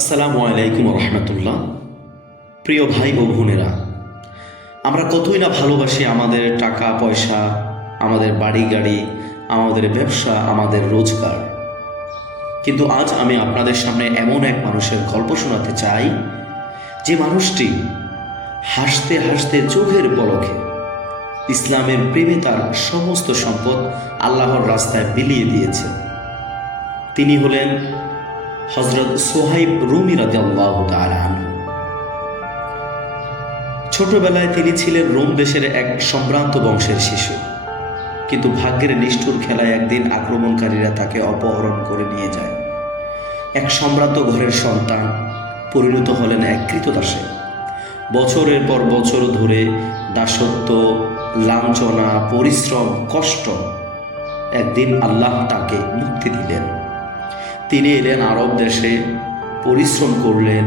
আসসালামু আলাইকুম রহমতুল্লাহ। প্রিয় ভাই ও বোনেরা, আমরা কতই না ভালোবাসি আমাদের টাকা, পয়সা, আমাদের বাড়ি গাড়ি, আমাদের ব্যবসা, আমাদের রোজগার। কিন্তু আজ আমি আপনাদের সামনে এমন এক মানুষের গল্প শোনাতে চাই, যে মানুষটি হাসতে হাসতে চোখের পলকে ইসলামের প্রেমে তার সমস্ত সম্পদ আল্লাহর রাস্তায় বিলিয়ে দিয়েছে। তিনি হলেন হজরত সোহাইব রুমি রাজাল্লাহ আনহু। ছোটবেলায় তিনি ছিলেন রোম দেশের এক সম্ভ্রান্ত বংশের শিশু। কিন্তু ভাগ্যের নিষ্ঠুর খেলায় একদিন আক্রমণকারীরা তাকে অপহরণ করে নিয়ে যায়। এক সম্ভ্রান্ত ঘরের সন্তান পরিণত হলেন এক কৃতদাসে। বছরের পর বছর ধরে দাসত্ব, লাঞ্ছনা, পরিশ্রম, কষ্ট একদিন আল্লাহ তাকে মুক্তি দিলেন। তিনি এলেন আরব দেশে, পরিশ্রম করলেন,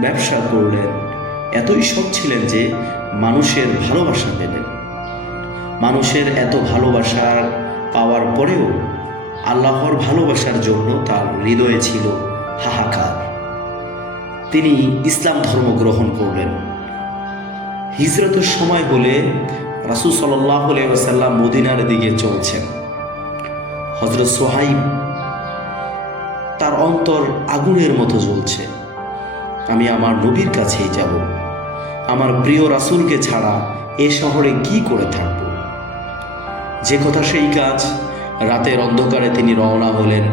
ব্যবসা করলেন। এতই সৎ ছিলেন যে মানুষের ভালোবাসা পেলেন। মানুষের এত ভালোবাসার পাওয়ার পরেও আল্লাহর ভালোবাসার জন্য তার হৃদয়ে ছিল হাহাকার। তিনি ইসলাম ধর্ম গ্রহণ করলেন। হিজরতের সময় হলে রাসুল সাল্লাহ সাল্লাম মদিনার দিকে চলছেন। হজরত সোহাইব অন্তর আগুনের মতো জ্বলছে। আমি আমার নবীর কাছেই যাব। আমার প্রিয় রাসূলকে ছাড়া এ শহরে কি করে থাকব? যে কথা সেই কাজ। রাতের অন্ধকারে তিনি রওনা হলেন,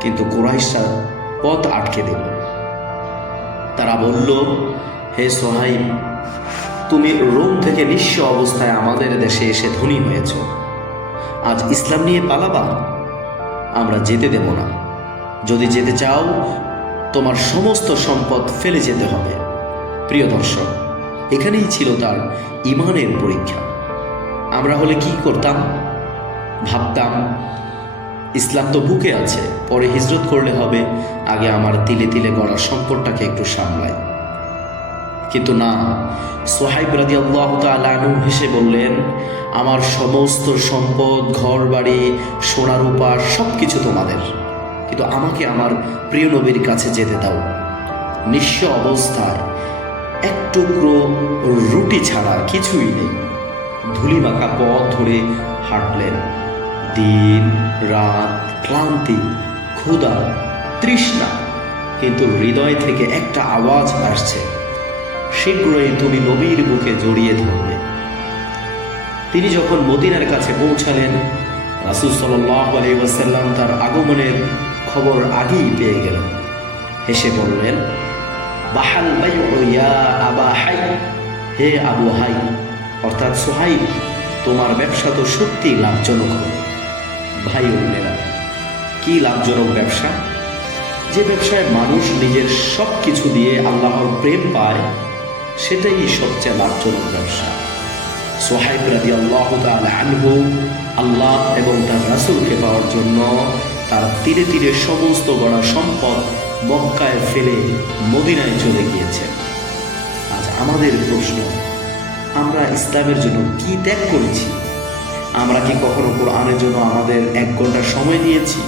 কিন্তু কোরাইশা পথ আটকে দিল। তারা বলল, হে সোহাইব, তুমি রোম থেকে নিঃস্ব অবস্থায় আমাদের দেশে এসে ধনী হয়েছ। আজ ইসলাম নিয়ে পালাবা। আমরা যেতে দেব না। যদি যেতে চাও, তোমার সমস্ত সম্পদ ফেলে যেতে হবে। প্রিয় দর্শক, এখানেই ছিল তার ইমানের পরীক্ষা। আমরা হলে কি করতাম? ভাবতাম, ইসলাম তো বুকে আছে, পরে হিজরত করলে হবে, আগে আমার তিলে তিলে গড়া সম্পদটাকে একটু সামলাই। কিন্তু না, সোহাইব রাজি আল্লাহ তালু হেসে বললেন, আমার সমস্ত সম্পদ ঘর বাড়ি সোনা রূপা সব কিছু তোমাদের। কিন্তু আমাকে আমার প্রিয় নবীর কাছে যেতে দাও। নিঃস্ব অবস্থায় এক টুকরো রুটি ছাড়া কিছুই নেই। ধুলি মাখা পথ ধরে হাঁটলেন। দিন, রাত, ক্লান্তি, ক্ষুধা, তৃষ্ণা, কিন্তু হৃদয় থেকে একটা আওয়াজ আসছে। শীঘ্রই তুমি নবীর বুকে জড়িয়ে ধরবে। তিনি যখন মদিনার কাছে পৌঁছালেন, রাসুল সাল্লাহ আলাইসাল্লাম তার আগমনের খবর আগেই পেয়ে গেলেন হেসে বললেন, বাহাল ইয়া আবা হাই। হে আবু হাই, অর্থাৎ সোহাই, তোমার ব্যবসা তো সত্যি লাভজনক হবে ভাই বোনেরা, কি লাভজনক ব্যবসা? যে ব্যবসায় মানুষ নিজের সব কিছু দিয়ে আল্লাহর প্রেম পায়, সেটাই সবচেয়ে লাভজনক ব্যবসা। সোহাইব রাদি আল্লাহ আনহু আল্লাহ এবং তার রাসুলকে পাওয়ার জন্য তার তীরে তীরে সমস্ত গড়া সম্পদ মক্কায় ফেলে মদিনায় চলে গিয়েছে। আজ আমাদের প্রশ্ন, আমরা ইসলামের জন্য কি ত্যাগ করেছি? আমরা কি কখনো কোরআনের জন্য আমাদের এক ঘণ্টা সময় দিয়েছি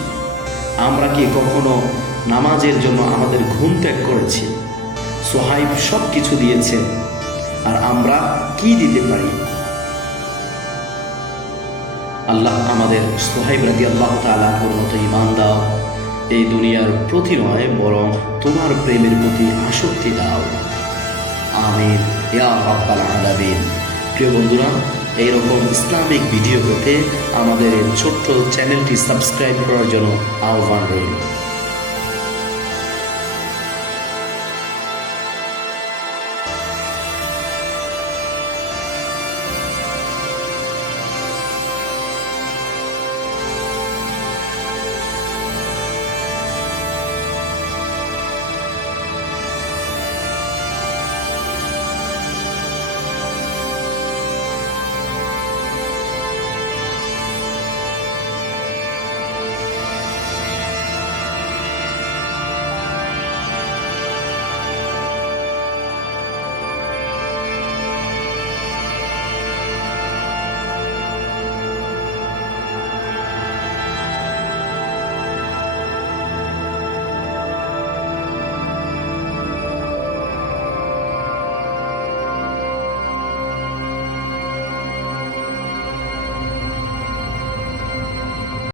আমরা কি কখনো নামাজের জন্য আমাদের ঘুম ত্যাগ করেছি? সোহাইব সব কিছু দিয়েছে আর আমরা কি দিতে পারি? আল্লাহ আমাদের সোহাইব রাজি আল্লাহ তালাহর মতো ইমান দাও। এই দুনিয়ার প্রতি নয়, বরং তোমার প্রেমের প্রতি আসক্তি দাও। আমিন। ইয়া রাব্বাল আলামিন। প্রিয় বন্ধুরা, এইরকম ইসলামিক ভিডিও পেতে আমাদের ছোট্ট চ্যানেলটি সাবস্ক্রাইব করার জন্য আহ্বান রইল।